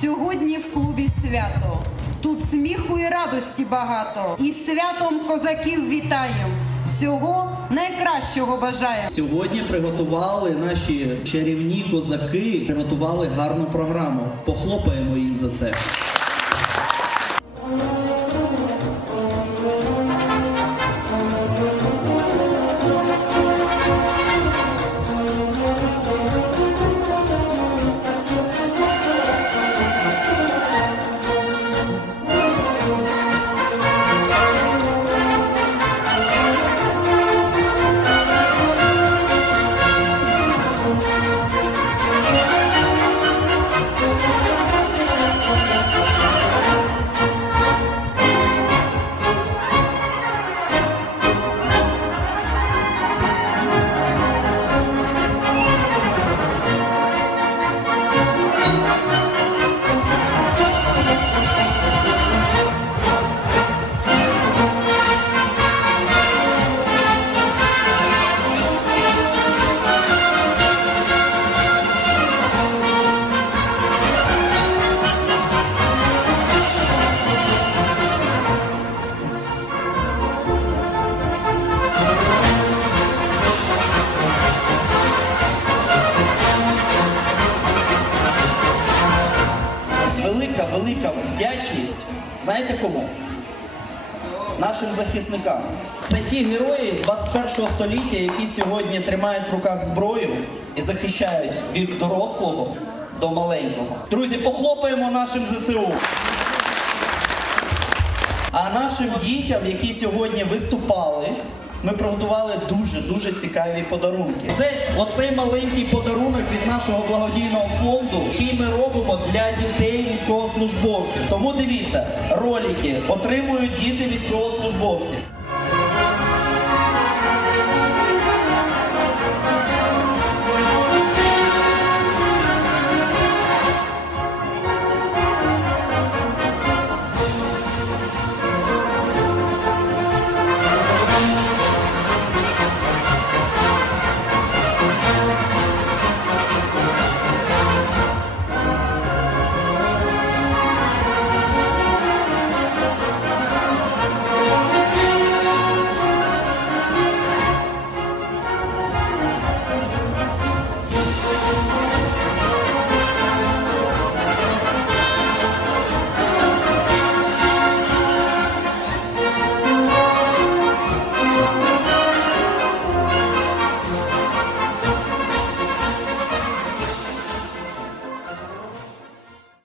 Сьогодні в клубі свято. Тут сміху і радості багато. І святом козаків вітаєм. Всього найкращого бажаємо. Сьогодні приготували наші чарівні козаки, приготували гарну програму. Похлопаємо їм за це. Велика вдячність. Знаєте кому? Нашим захисникам. Це ті герої 21 століття, які сьогодні тримають в руках зброю і захищають від дорослого до маленького. Друзі, похлопаємо нашим ЗСУ. А нашим дітям, які сьогодні виступали, ми приготували дуже-дуже цікаві подарунки. Це оцей маленький подарунок від нашого благодійного фонду, який ми робимо для дітей військовослужбовців. Тому дивіться, ролики отримують діти військовослужбовців.